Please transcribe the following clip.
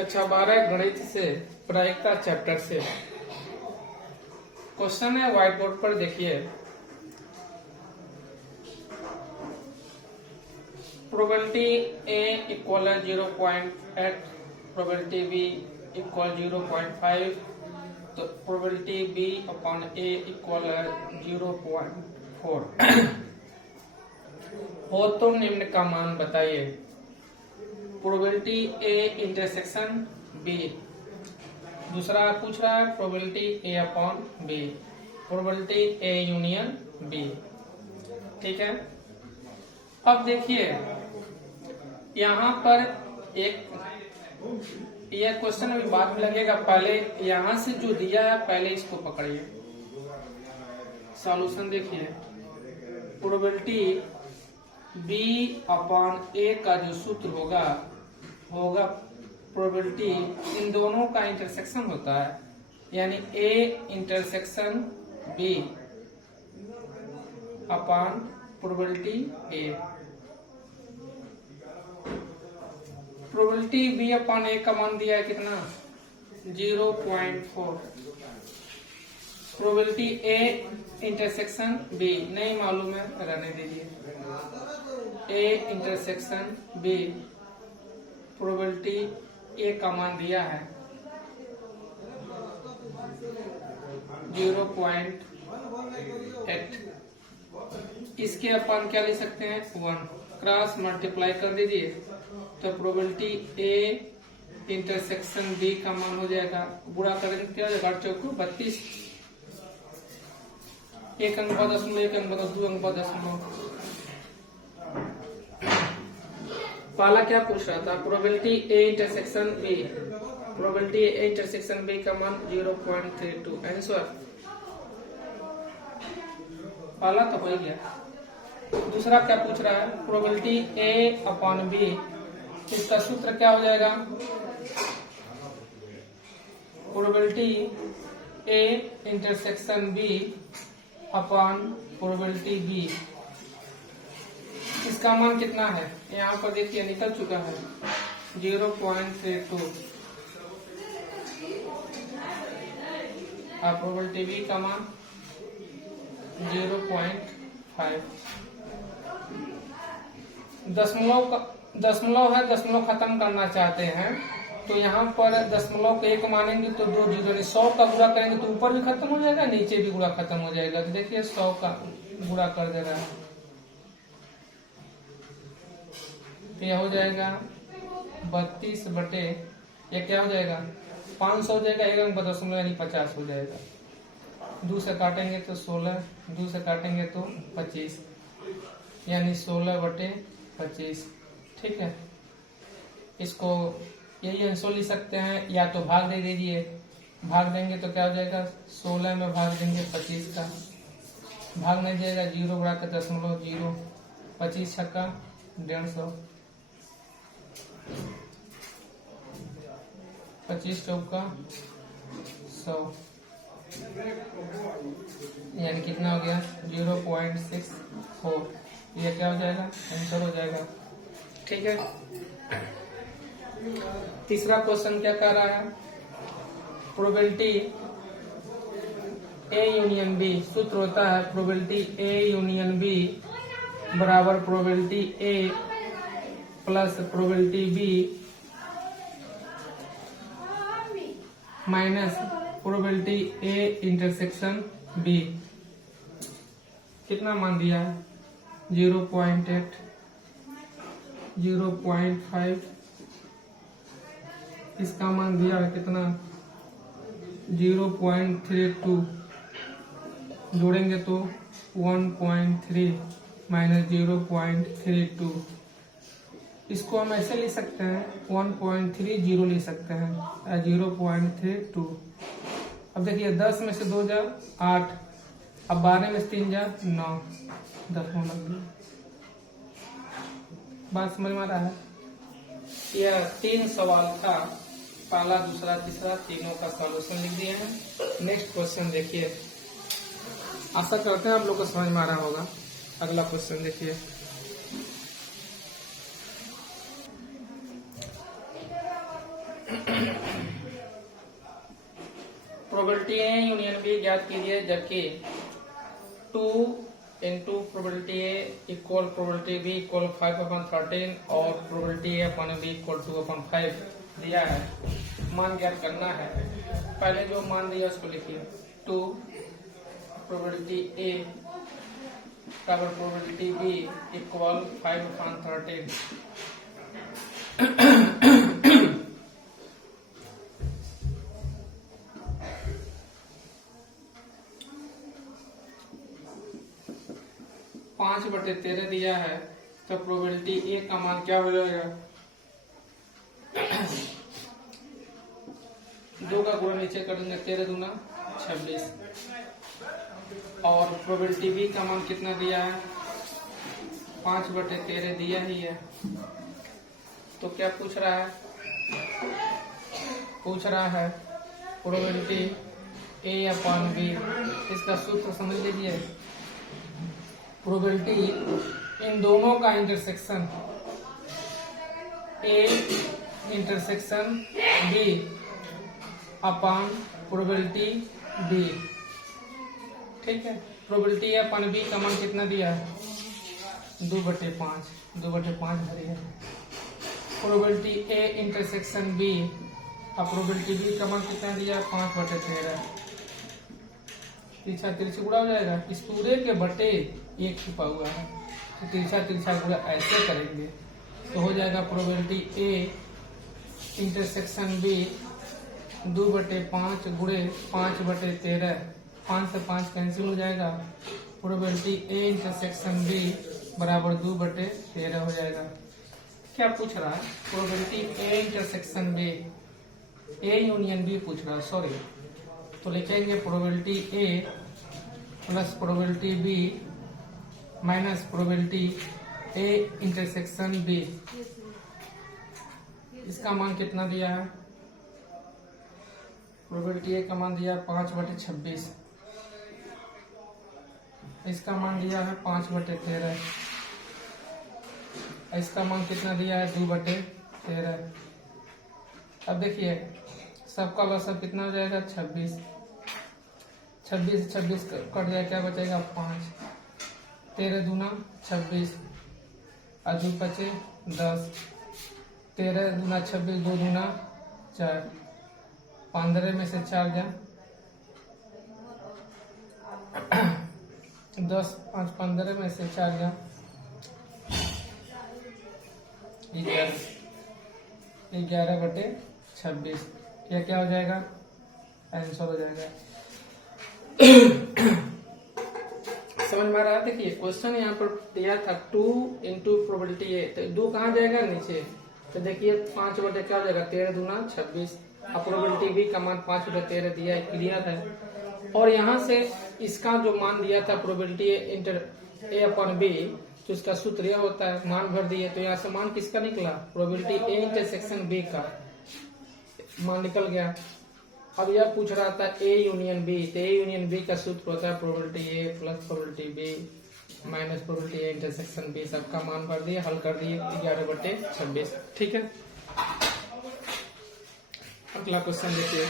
कक्षा 12 गणित से प्रायिकता चैप्टर से क्वेश्चन है। व्हाइट बोर्ड पर देखिए, probability A equal 0.8, probability B equal 0.5, तो probability B upon A equal 0.4 हो तो निम्न का मान बताइए। प्रोबेबिलिटी ए इंटरसेक्शन बी, दूसरा पूछ रहा है probability A upon B, probability A union B. ठीक है, अब देखिए यहाँ पर एक यह क्वेश्चन अभी बाद में लगेगा, पहले यहां से जो दिया है पहले इसको पकड़िए। सॉल्यूशन देखिए, प्रोबेबिलिटी बी अपॉन ए का जो सूत्र होगा प्रोबेबिलिटी इन दोनों का इंटरसेक्शन होता है, यानी A intersection B upon probability A. Probability B upon A का मान दिया है कितना, 0.4। प्रोबेबिलिटी ए इंटरसेक्शन बी नहीं मालूम है, रहने दीजिए। A intersection B probability A का मान दिया है 0.8। इसके अपन क्या ले सकते हैं, 1 क्रॉस मल्टीप्लाई कर दीजिए, तो प्रोबेबिलिटी ए इंटरसेक्शन बी का मान हो जाएगा, गुणा करेंगे क्या हो जाएगा, 32, 1 अंक 1 अंक 2 अंक 10। पहला क्या पूछ रहा था, probability A intersection B, probability A intersection B का मान 0.32 आंसर। पहला तो हो ही गया। दूसरा क्या पूछ रहा है, प्रोबेबिलिटी ए अपॉन बी, इसका सूत्र क्या हो जाएगा, probability A intersection B upon probability B. इसका मान कितना है, यहाँ पर देखिए निकल चुका है 0.32, और प्रोबेबिलिटी बी का मान 0.5। दशमलव है, दशमलव खत्म करना चाहते हैं तो यहाँ पर दशमलव को 1 मानेंगे तो 2 जीरो, 100 का गुणा करेंगे तो ऊपर भी खत्म हो जाएगा, नीचे भी गुणा खत्म हो जाएगा। तो देखिए 100 का गुणा कर दे रहा है, तो यह हो जाएगा 32 बटे, यह क्या हो जाएगा 500 हो जाएगा, 1 अंक 10 यानी 50 हो जाएगा। 2 से काटेंगे तो 16, 2 से काटेंगे तो 25, यानी 16 बटे 25। ठीक है, इसको यही आंसर लिख सकते हैं, या तो भाग दे दीजिए, भाग देंगे तो क्या हो जाएगा, 16 में भाग देंगे 25 का, भाग नहीं जाएगा, 0 बढ़ा के 0.0, 25 छक्का 150, 25 चौका 100, यानी कितना हो गया 0.64। ये क्या हो जाएगा, आंसर हो जाएगा। ठीक है, तीसरा क्वेश्चन क्या कह रहा है, प्रोबेबिलिटी ए यूनियन बी, सूत्र होता है प्रोबेबिलिटी ए यूनियन बी बराबर probability A plus probability B minus probability A intersection B. कितना मान दिया है, 0.8, 0.5, इसका मान दिया है कितना 0.32, जोड़ेंगे तो 1.3 माइनस 0.32, इसको हम ऐसे ले सकते हैं 1.30 ले सकते हैं, 0.32। अब देखिए 10 में से 2 जा 8, अब 12 में से 3 जा 9, 10 में लग गया। बात समझ में आ रहा है। यह 3 सवाल था, पहला दूसरा तीसरा, तीनों का सॉल्यूशन लिख दिए हैं। नेक्स्ट क्वेश्चन देखिए, आशा करते हैं आप लोग को समझ में आ रहा होगा। अगला क्वेश्चन देखिए, प्रोबेबिलिटी ए यूनियन बी ज्ञात कीजिए, जबकि 2 into probability A equal probability B equal 5/13 और probability A upon B equal 2/5 दिया है। मान ज्ञात करना है। पहले जो मान दिया उसको लिखिए। 2 प्रोबेबिलिटी ए बराबर प्रोबेबिलिटी बी इक्वल 5/13। पांच बटे 13 दिया है, तो प्रोबेबिलिटी ए का मान क्या हो जाएगा? 2 का गुणा नीचे कर देंगे, 13 दूना 26। और प्रोबेबिलिटी बी का मान कितना दिया है? 5 बटे 13 दिया ही है। तो क्या पूछ रहा है? पूछ रहा है प्रोबेबिलिटी ए अपॉन बी। इसका सूत्र समझ लीजिए। प्रोबेबिलिटी इन दोनों का intersection A intersection B upon probability B. ठीक है। प्रोबेबिलिटी अपॉन बी का मान कितना दिया है? 2/5। 2/5 भरी है। प्रोबेबिलिटी ए इंटरसेक्शन बी और प्रोबेबिलिटी बी का मान कितना दिया? 5/13। तिरछा तिरछा गुणा हो जाएगा। इस पूरे के बटे एक छुपा हुआ है, तो तिरछा तिरछा गुणा ऐसे करेंगे तो हो जाएगा प्रोबेबिलिटी ए इंटरसेक्शन बी 2/5 गुणे 5/13। 5 से 5 कैंसिल हो जाएगा। प्रोबेबिलिटी ए इंटरसेक्शन बी बराबर 2/13 हो जाएगा। क्या पूछ रहा है? Probability A intersection B, A union B पूछ रहा है, सॉरी। तो लिखेंगे probability A plus probability B minus probability A intersection B. इसका मान कितना दिया है? प्रोबेबिलिटी ए का मान दिया 5/26। इसका मान दिया है 5/13। इसका मान कितना दिया है? 2/13। अब देखिए सबका लसब कितना हो जाएगा? 26। 26 से 26 कट जाए, क्या बचेगा? 5। 13 दूना 26 और 2 बचे 10। 13 दूना 26, 2 दूना 4। 15 में से 4 जा 10, 5 15 में से 4 जा 11/26। यह क्या हो जाएगा? आंसर हो जाएगा। समझ में आ रहा है? देखिए क्वेश्चन यहाँ पर दिया था 2 इंटू प्रोबेबिलिटी ए, तो 2 कहाँ जाएगा? नीचे। तो देखिए 5 बटे क्या हो जाएगा? 13 दूना 26। अब प्रोबेबिलिटी बी का मान 5/13 दिया है, क्लियर है। और यहाँ से इसका जो मान दिया था प्रोबेबिलिटी ए अपॉन बी, तो इसका सूत्र यह होता है, मान भर दिए तो यहाँ से मान किसका निकला? प्रोबेबिलिटी ए इंटरसेक्शन बी का मान निकल गया। अब यह पूछ रहा था ए यूनियन बी, तो ए यूनियन बी का सूत्र होता है probability A plus probability B minus probability A intersection B. सबका मान भर दिए, हल कर दिए 11/26। ठीक है। अगला क्वेश्चन देखिए।